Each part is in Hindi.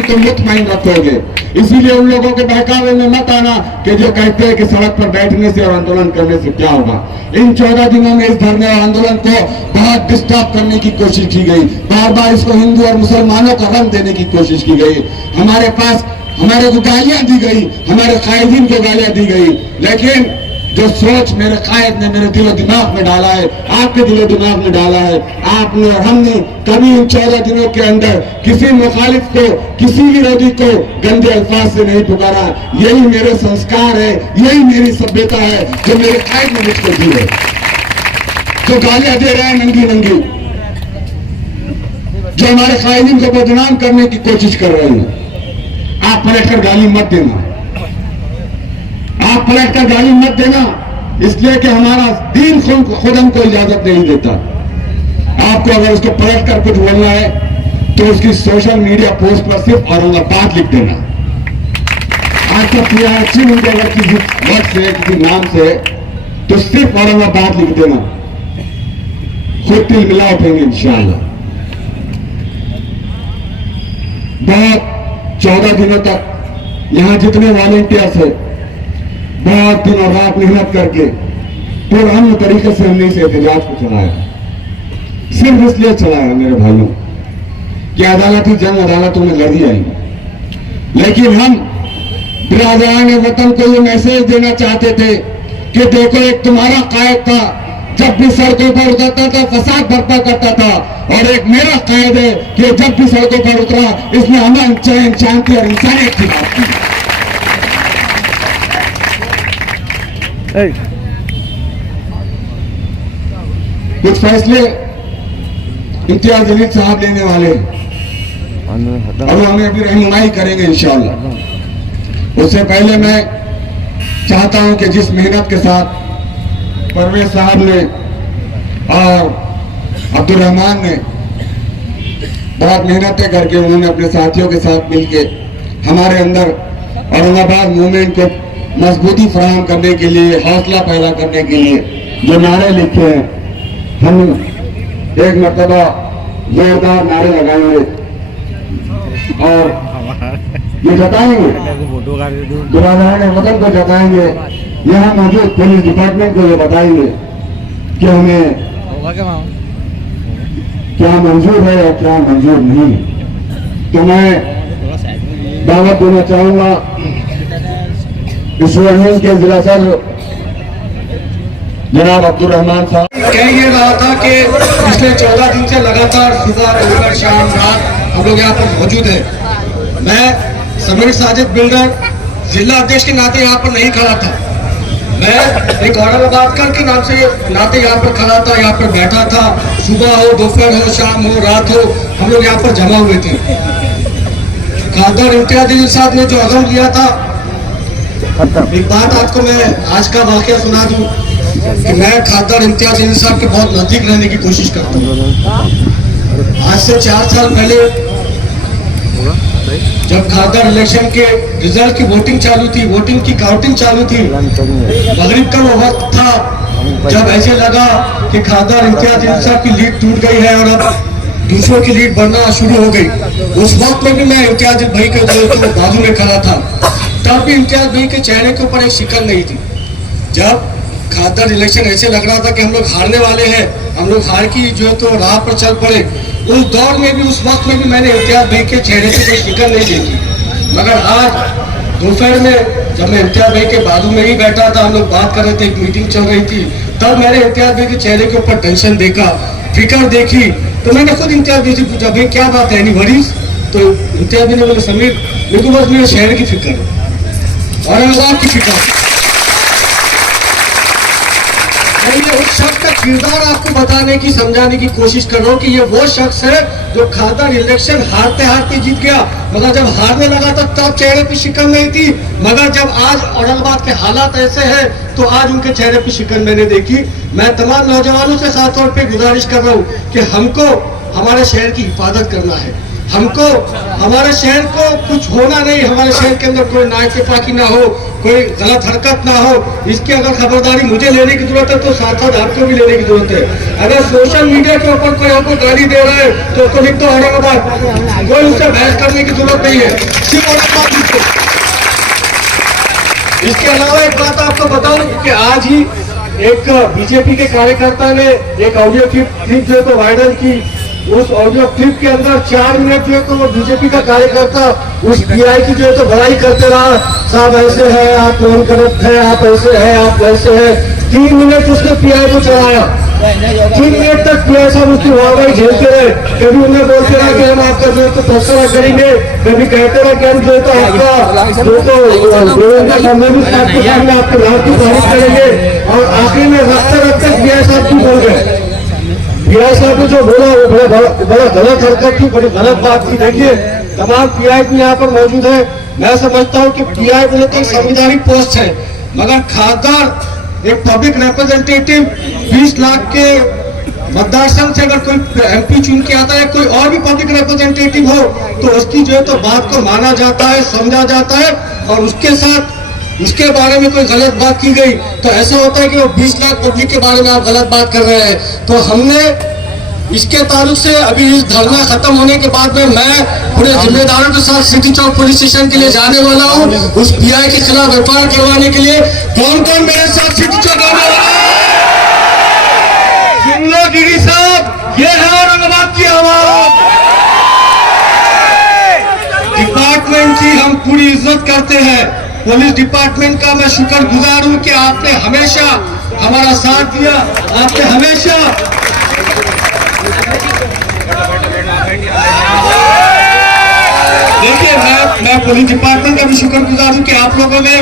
तो मुतमईन रखोगे। इसीलिए उन लोगों के बहकावे में मत आना कि जो कहते हैं कि सड़क पर बैठने से और आंदोलन करने से क्या होगा। इन 14 दिनों में इस धरने और आंदोलन को बहुत डिस्टर्ब करने की कोशिश की गई, बार बार इसको हिंदू और मुसलमानों का रंग देने की कोशिश की गई। हमारे पास हमारे को गालियां दी गई, हमारे कायदीन को गालियां दी गई, लेकिन जो सोच मेरे कायद ने मेरे दिलो दिमाग में डाला है, आपके दिलो दिमाग में डाला है, आपने और हमने कभी इन 14 दिनों के अंदर किसी मुखालिफ को, किसी विरोधी को गंदे अल्फाज से नहीं पुकारा। यही मेरे संस्कार है, यही मेरी सभ्यता है जो मेरे कायद ने मुझको दी है। जो गालियां दे रहे हैं नंगी नंगी, जो हमारे कायदीन को बदनाम करने की कोशिश कर रहे हैं, आप पलटकर गाली मत देना, आप पलटकर गाली मत देना, इसलिए कि हमारा दीन खुद हमको इजाजत नहीं देता। आपको अगर उसको पलटकर कुछ बोलना है तो उसकी सोशल मीडिया पोस्ट पर सिर्फ औरंगाबाद लिख देना। आपको पीआईची मुझे अगर किसी वर्ड से, किसी नाम से, तो सिर्फ औरंगाबाद लिख देना, खुद तिल मिला उठेंगे इंशाअल्लाह। बहुत 14 दिनों तक यहां जितने वॉलेंटियर्स है, बहुत दिन और रात मेहनत करके पुरअमन तरीके से हमने इस एहतजाज को चलाया। सिर्फ इसलिए चलाया मेरे भाइयों कि अदालती जंग अदालतों में लड़ी आएंगी, लेकिन हम बिरादरान वतन को ये मैसेज देना चाहते थे कि देखो, एक तुम्हारा कायद था, जब भी सड़कों पर उतरता था फसाद बर्पा करता था, और एक मेरा कायद है कि जब भी सड़कों पर उतरा इसने अमन, चैन, शांति और इंसानियत की बात की। कुछ फैसले इम्तियाज अली साहब लेने वाले और हमें अभी रहनुमाई करेंगे इंशाअल्लाह। उससे पहले मैं चाहता हूं कि जिस मेहनत के साथ परवेज साहब ने और अब्दुल रहमान ने बहुत मेहनतें करके उन्होंने अपने साथियों के साथ मिलकर हमारे अंदर औरंगाबाद मूवमेंट को मजबूती फराहम करने के लिए, हौसला पैदा करने के लिए जो नारे लिखे हैं, हम एक मरतबा जोरदार नारे लगाएंगे और ये जताएंगे, बिरादरान वतन को जताएंगे, यहाँ मौजूद पुलिस डिपार्टमेंट को ये बताएंगे कि हमें क्या मंजूर है और क्या मंजूर नहीं है। तो मैं दावत देना चाहूंगा इस यूनियन के जिला सर जनाब अब्दुल रहमान साहब। कह ये रहा था कि पिछले 14 दिन से लगातार सुबह, दोपहर, शाम, रात हम लोग यहाँ पर मौजूद हैं। मैं समीर साजिद बिल्डर जिला अध्यक्ष के नाते यहाँ पर नहीं खड़ा था, मैं एक औरंगाबाद के नाम से नाते यहाँ पर खड़ा था, यहाँ पर बैठा था। सुबह हो, दोपहर हो, शाम हो, रात हो, हम लोग यहाँ पर जमा हुए थे। खासदार इम्तियाज अली साहब ने जो अज़म लिया था, एक बात आपको मैं आज का वाकया सुना दूं कि मैं खासदार इम्तियाज अली साहब के बहुत नजदीक रहने की कोशिश करता हूँ। आज से 4 साल पहले जब खासदार इलेक्शन के रिजल्ट की वोटिंग चालू थी, वोटिंग की काउंटिंग चालू थी, मगरिब का वो वक्त था जब ऐसे लगा कि खासदार इम्तियाज अली साहब की लीड टूट गई है और अब दूसरों की लीड बढ़ना शुरू हो गई। उस वक्त में भी मैं इम्तियाज भाई के बाजू में खड़ा था, तब भी इम्तियाज भाई के चेहरे के ऊपर एक शिकन नहीं थी। जब खासदार इलेक्शन ऐसे लग रहा था कि हम लोग हारने वाले हैं, हम लोग हार की जो है तो राह पर चल पड़े, उस दौर में भी, उस वक्त में भी मैंने इम्तियाज भाई के चेहरे पे कोई शिकन नहीं देखी। मगर आज दोपहर में जब मैं इम्तियाज भाई के बाजू में ही बैठा था, हम लोग बात कर रहे थे, एक मीटिंग चल रही थी, तब मैंने इम्तियाज भाई के चेहरे के ऊपर टेंशन देखा, फिक्र देखी। तो मैंने खुद इम्तियाज भाई से पूछा, भाई क्या बात है, एनी वरीज? तो इम्तियाज भाई ने बोले, समीर मेरे को बस मेरे शहर की फिक्र है, औरंगाबाद की फिक्र है। ये उस शख्स का किरदार आपको बताने की, समझाने की कोशिश कर रहा हूँ कि ये वो शख्स है जो खासदार इलेक्शन हारते हारते जीत गया, मगर जब हारने लगा था तब चेहरे पे शिकन नहीं थी, मगर जब आज औरंगाबाद के हालात ऐसे हैं तो आज उनके चेहरे पे शिकन मैंने देखी। मैं तमाम नौजवानों से खास तौर पे गुजारिश कर रहा हूँ कि हमको हमारे शहर की हिफाजत करना है। हमको हमारे शहर को कुछ होना नहीं, हमारे शहर के अंदर कोई नाइंसाफी ना हो, कोई गलत हरकत ना हो, इसकी अगर खबरदारी मुझे लेने की जरूरत है तो साथ साथ आपको भी लेने की जरूरत है। अगर सोशल मीडिया के ऊपर कोई आपको गाली दे रहा है तो उसको लिख दो औरंगाबाद, कोई उससे बहस करने की जरूरत नहीं है, सिर्फ औरंगाबाद लिख दो। इसके अलावा एक बात आपको बताऊं कि आज ही एक बीजेपी के कार्यकर्ता ने एक ऑडियो क्लिप जो है तो वायरल की। उस ऑडियो क्लिप के अंदर 4 मिनट जो है तो बीजेपी का कार्यकर्ता उस पीआई की जो है तो बड़ाई करते रहा, साहब ऐसे है, आप कौन करप्ट है, आप ऐसे है, आप वैसे है। 3 मिनट उसने पीआई को चलाया, 3 मिनट तक पीआई साहब उसकी वाहवाही झेलते रहे। कभी उन्हें बोलते रहा कि हम आपका जो है तो फैसला करेंगे, कभी कहते रहे कि हम जो है तो आपका जो तो देवेंद्र फडणवीस साहब के सामने आपके नाम की तारीफ करेंगे। और आखिर में रखते रखते पीआई साहब की बोल गए। पीआई साहब ने जो बोला वो बड़ा गलत हरकत थी, बड़ी गलत बात थी। देखिए तमाम पीआई भी यहाँ पर मौजूद है। मैं समझता हूँ कि पीआई बोले तो संवैधानिक पोस्ट है, मगर खासदार एक पब्लिक रिप्रेजेंटेटिव 20 लाख के मतदार संघ से अगर कोई एमपी चुन के आता है, कोई और भी पब्लिक रिप्रेजेंटेटिव हो, तो उसकी जो है तो बात को माना जाता है, समझा जाता है। और उसके साथ उसके बारे में कोई गलत बात की गई तो ऐसा होता है कि वो 20 लाख पब्लिक के बारे में आप गलत बात कर रहे हैं। तो हमने इसके ताल्लुक से अभी इस धरना खत्म होने के बाद में मैं पूरे जिम्मेदारों के साथ सिटी चौक पुलिस स्टेशन के लिए जाने वाला हूँ, उस पीआई के खिलाफ एफआईआर करवाने के लिए। कौन कौन मेरे साथ सिटी चौक आने वाला है? सुन लो गिरी साहब, ये है औरंगाबाद की आवाज। डिपार्टमेंट की हम पूरी इज्जत करते हैं, पुलिस डिपार्टमेंट का मैं शुक्रगुजार हूं कि आपने हमेशा हमारा साथ दिया, आपने हमेशा देखिए मैं पुलिस डिपार्टमेंट का भी शुक्रगुजार हूं कि आप लोगों ने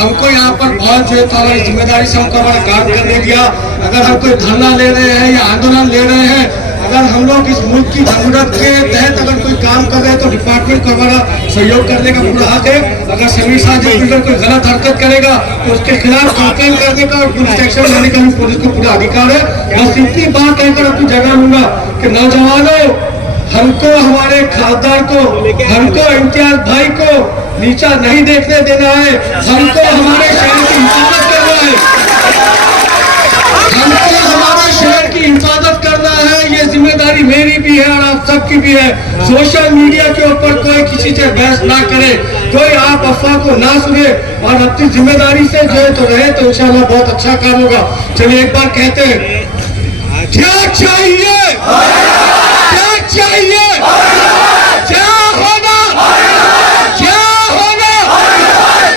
हमको यहाँ पर बहुत जो है तो हमारी जिम्मेदारी से हमको हमारा काम करने दिया। अगर हम कोई धरना ले रहे हैं या आंदोलन ले रहे हैं, अगर हम लोग इस मुल्क की जरूरत के तहत अगर कोई काम कर रहे हैं तो डिपार्टमेंट को हमारा सहयोग करने का पूरा हक है। अगर समीर शाह जब कोई गलत हरकत करेगा तो उसके खिलाफ कंप्लेन करने का और पुलिस एक्शन लेने का भी पुलिस को पूरा अधिकार है। बस इतनी बात कहकर अपनी जगह लूंगा कि नौजवानों, हमको हमारे खासदार को, हमको इम्तियाज भाई को नीचा नहीं देखने देना है। हमको हमारे शहर की हिफाजत करना है, हमको हमारे शहर की हिफाजत करना है। ये जिम्मेदारी मेरी भी है और आप सबकी भी है। सोशल मीडिया के ऊपर कोई किसी से बहस ना करे, कोई आप अफवाह को ना सुने और अपनी जिम्मेदारी से जो है तो रहे, तो इंशाल्लाह बहुत अच्छा काम होगा। चलिए एक बार कहते हैं, क्या चाहिए, क्या चाहिए, क्या होगा, क्या होगा,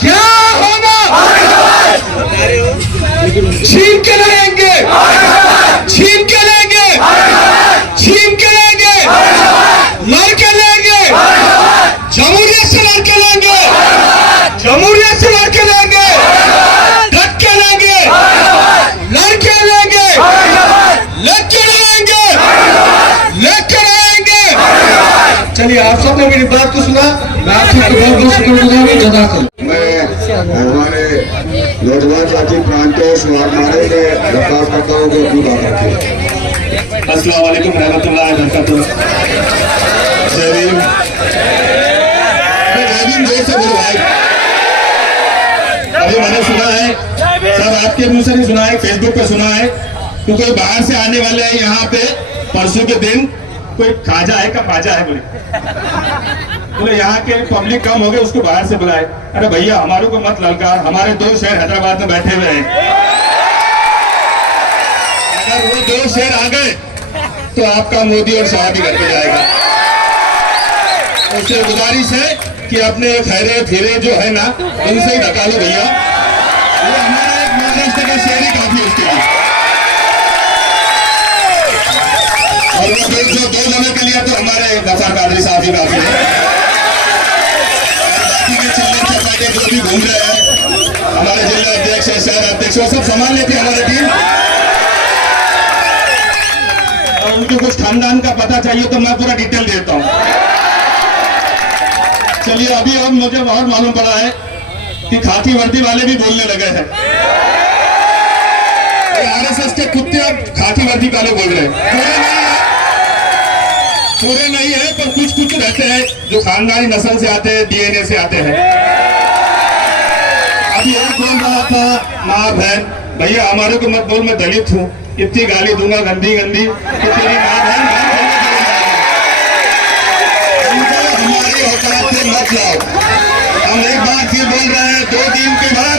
क्या होगा, छीन के लेंगे, छीन के लेंगे, छीन के लेंगे, लड़ के लेंगे, जमहूरियत से लड़ के लेंगे, जमहूरियत से लड़ के लेंगे, डट के लेंगे, लड़ के लेंगे, लेके रहेंगे, लेके रहेंगे। चलिए आप सबने मेरी बात को सुना, मैं आप सबको बहुत बहुत शुक्रगुजार हूँ। जज़ाकल्लाह। मैं हमारे नौजवान साथी प्रांतोष वारमारे ने दरख्वास्त करता हूँ कि अपनी बात रखें। अस्सलाम वालेकुम रहमतुल्लाहि व बरकातुहू। जय भीम जोर से बोलो भाई। अभी मैंने सुना है, सब आपके मुंह से नहीं सुना है, फेसबुक पे सुना है कि कोई बाहर से आने वाले हैं यहाँ पे परसों के दिन, कोई खाजा है का पाजा है बोले यहाँ के पब्लिक कम हो गए, उसको बाहर से बुलाए। अरे भैया हमारे को मत ललकार, हमारे 2 शहर हैदराबाद में बैठे हुए हैं, अगर वो 2 शहर आ गए तो आपका मोदी और शाह भी घर पे जाएगा। उससे गुजारिश है कि अपने खैरे फिरे जो है ना उनसे ही ढका लो भैया। वो हमारा एक महाराष्ट्र का शहर ही काफी है उसके लिए। और वो फिर जो 2 जगह के लिए तो हमारे गफार कादरी साहब ही काफी है। बाकी के चिल्ले चपाटे जो भी घूम रहे हैं, हमारे जिला अध्यक्ष शहर अध्यक्ष वो सब संभाल लेती है हमारी टीम। और उनको कुछ खानदान का पता चाहिए तो मैं पूरा डिटेल देता हूँ। चलिए अभी अब मुझे और मालूम पड़ा है कि खाकी वर्दी वाले भी बोलने लगे हैं। आरएसएस के कुत्ते अब खाकी वर्दी वाले बोल रहे हैं। पूरे नहीं है, पर कुछ कुछ रहते हैं जो खानदानी नस्ल से आते हैं, डीएनए से आते हैं। अभी एक बोल रहा था माँ बहन, भैया हमारे को मत बोल, मैं दलित हूँ, इतनी गाली दूंगा गंदी गंदी तो तेरी माँ बहन हमारी औकात से मत लाओ। हम एक बात फिर बोल रहे हैं, 2 दिन के बाद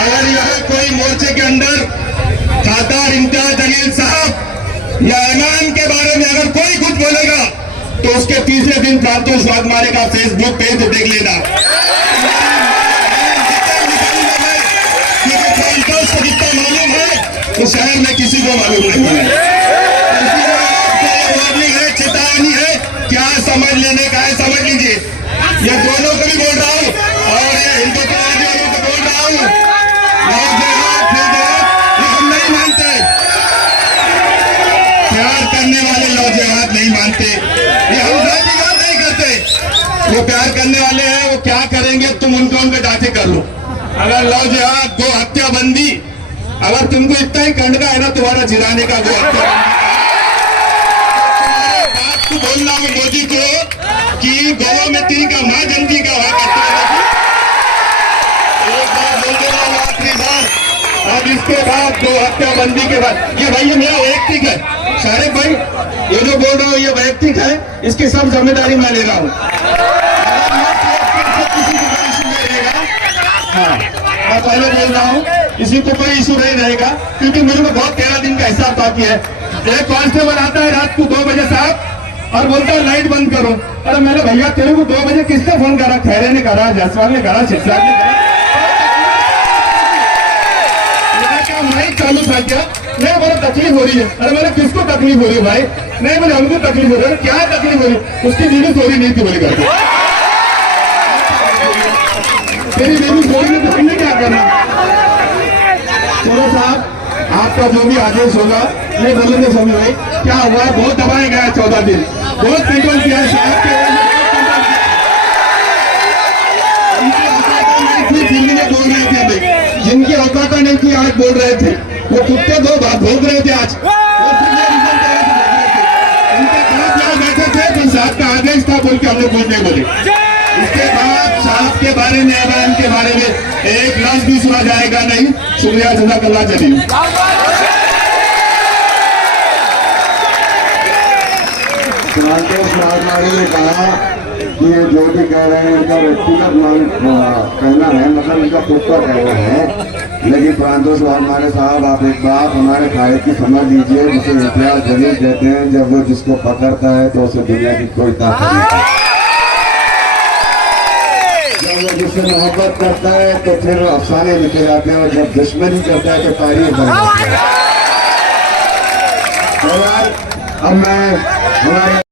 अगर यहाँ कोई मोर्चे के अंदर खासदार इम्तियाज जलील साहब या ऐमान के बारे में अगर कोई कुछ बोलेगा तो उसके तीसरे दिन प्रांतोष वाघमारे का फेसबुक पेज देख लेना। प्रांतोष को जितना मालूम है तो शहर में किसी को मालूम नहीं है। वार्निंग है, चेतावनी है, क्या समझ लेने का है समझ लीजिए। ये दोनों को भी बोल रहा हूँ और ये हिंदुत्ववादियों को बोल रहा हूँ, हम नहीं मानते, प्यार करने वाले नौजवान नहीं मानते, ये हम जातिवाद नहीं करते। वो प्यार करने वाले हैं, वो क्या करेंगे तुम उनके जांचे कर लो। अगर लव जिहाद, गो हत्या बंदी, अगर तुमको इतना ही कंडका है ना तुम्हारा जिराने का, गो हत्या बात को बोलना है मोदी को कि गोवा में तेरी का माँ जनती का एक बार बोल दे रहा हूँ आखिरी बार। अब इसके बाद गो हत्या बंदी के बाद ये भाई ये मेरा वैयक्तिक है, सारे भाई ये जो बोल रहा हूँ ये वैयक्तिक है, इसकी सब जिम्मेदारी मैं ले रहा हूँ। हाँ, मैं पहले बोल रहा हूँ इसी को कोई इशू नहीं रहेगा, क्योंकि मेरे को बहुत 13 दिन का हिसाब बाकी है। एक कांस्टेबल आता है रात को 2 बजे साहब और बोलता है लाइट बंद करो। अरे मैंने भैया तेरे को 2 बजे किसने फोन करा? खैरे ने करा, जायसवाल ने करा, शिवसार ने करा, माइक चालू था क्या? नहीं बोला तकलीफ हो रही है। अरे मैंने किसको तकलीफ हो रही है भाई? नहीं बोले हमको तकलीफ हो रही है। क्या तकलीफ हो रही है? उसकी बीवी सो रही नहीं थी बोली करके, तेरी बीवी सो रही है तो हमने क्या करना? चलो साहब आपका जो भी आदेश होगा नहीं बोलेंगे समझ भाई क्या हुआ है। बहुत दबाया गया 14 दिन, बहुत कंट्रोल किया है साहब के, बोल रहे थे अभी जिनकी औकात नहीं थी आज बोल रहे थे, वो कुत्ते 2 बार भोग रहे थे आज, उनके पास यहाँ बैठे थे तो साहब का आदेश था बोल के हम लोग कुछ नहीं बोले। इसके बाद साहब के बारे में, ऐलान के बारे में एक लफ्ज भी सुना जाएगा नहीं। शुक्रिया, जज़ाकल्लाह जलील। प्रांतोष वाघमारे ने कहा कि ये जो भी कह रहे हैं इनका व्यक्तिगत कहना है, मतलब इनका खुद का कहना है। लेकिन प्रांतोष वाघमारे साहब आप एक बात हमारे कायद की समझ लीजिए, जिसे इम्तियाज जलील कहते हैं, जब वो जिसको पकड़ता है तो उसे दुनिया की कोई ताकत नहीं, जब वो जिससे मोहब्बत करता है तो फिर अफसाने लिखे जाते हैं, और जब दुश्मनी करता है तो तारीफ बन जाती है। अब मैं हमारे